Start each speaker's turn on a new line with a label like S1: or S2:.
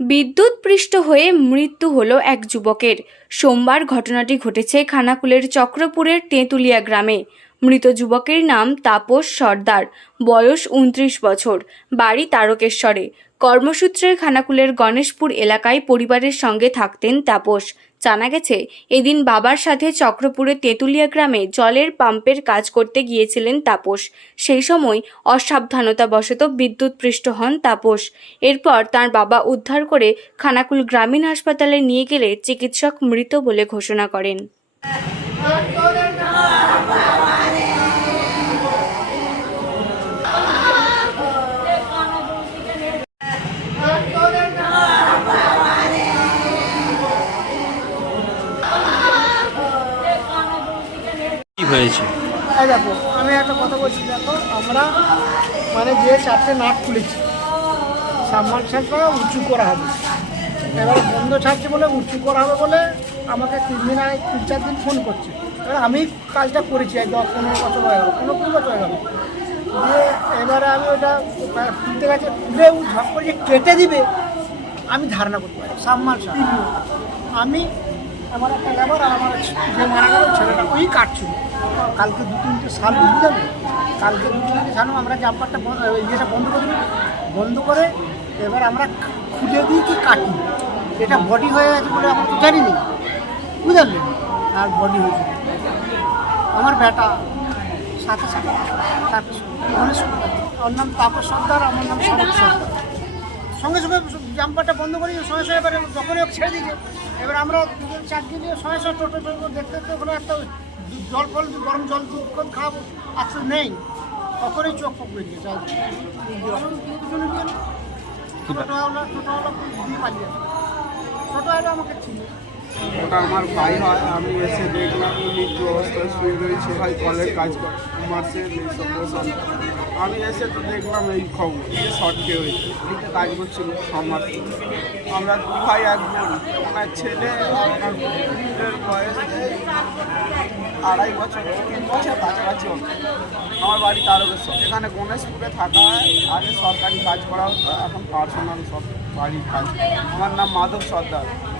S1: বিদ্যুৎপৃষ্ট হয়ে মৃত্যু হলো এক যুবকের। সোমবার ঘটনাটি ঘটেছে খানাকুলের চক্রপুরের তেঁতুলিয়া গ্রামে। মৃত যুবকের নাম তাপস সর্দার, বয়স উনত্রিশ বছর, বাড়ি তারকেশ্বরে। কর্মসূত্রে খানাকুলের গণেশপুর এলাকায় পরিবারের সঙ্গে থাকতেন তাপস। জানা গেছে, এদিন বাবার সাথে চক্রপুরের তেঁতুলিয়া গ্রামে জলের পাম্পের কাজ করতে গিয়েছিলেন তাপস। সেই সময় অসাবধানতাবশত বিদ্যুৎপৃষ্ট হন তাপস। এরপর তার বাবা উদ্ধার করে খানাকুল গ্রামীণ হাসপাতালে নিয়ে গেলে চিকিৎসক মৃত বলে ঘোষণা করেন।
S2: হয়েছে।
S3: দেখো, আমি একটা কথা বলছি, দেখো, আমরা মানে যে চারটে নাট খুলেছি সাবমার্শালটা উঁচু করা হবে। এবার বন্ধ ছাড়ছে বলে উঁচু করা হবে বলে আমাকে তিন দিন আগে, তিন চার দিন ফোন করছে। এবার আমি কাজটা করেছি, এই দশ পনেরো বছর হয়ে গেল, পনেরো কুড়ি বছর হয়ে গেল। দিয়ে এবারে আমি ওটা খুলতে গেছে, খুলে ঝপ করে যে কেটে দিবে, আমি ধারণা করতে পারি সাবমার্শাল আমি আমার একটা লেবার আর আমার যে মারা গেল ছেলেটা, ওই কাটছিল। কালকে দু তিনটে সাল যাবে কালকে দু তিনটে সাল আমরা জাম্পারটা ইয়েটা বন্ধ করে দিই বন্ধ করে এবার আমরা খুলে দিই কি কাটি? এটা বডি হয়ে গেছে বলে আমরা তো জানি না বুঝলেন আর বডি হয়েছে আমার বেটা সাথে সাথে তারপর ওর নাম তাপস সর্দার, আমার নাম শরৎ সর্দার। সঙ্গে সঙ্গে জাম্পারটা বন্ধ করি সঙ্গে সঙ্গে এবারে যখনই ছেড়ে দিয়েছে এবার আমরা দুজন দিয়ে সঙ্গে সঙ্গে টোটো টোটো দেখতে দেখতে ওখানে একটা জল ফল গরম জল দুধ খাব আসলে নেই। তখনই চোখ ফোক বেরিয়ে যায়। টোটোওয়ালা টোটোওয়ালা দিয়ে পালিয়ে। টোটোওয়ালা আমাকে চিনি।
S4: ওটা আমার ভাই হয়, আমি এসে দেখলাম মৃত্যু অবস্থায় শুয়ে রয়েছে। ভাই কলের কাজ করে মাসে আমি এসে তো দেখলাম এই খবর শর্ট খেয়ে হয়েছে। কাজ করছিল আমার আমরা দু ভাই এক বোন, ওনার ছেলে বয়স আড়াই বছর, তিন বছর কাছাকাছি আমার বাড়ি তারকেশ্বর। এখানে গণেশপুরে থাকা আগে সরকারি কাজ করা হতো, এখন পার্সোনাল সব বাড়ির কাজ। আমার নাম মাধব সর্দার।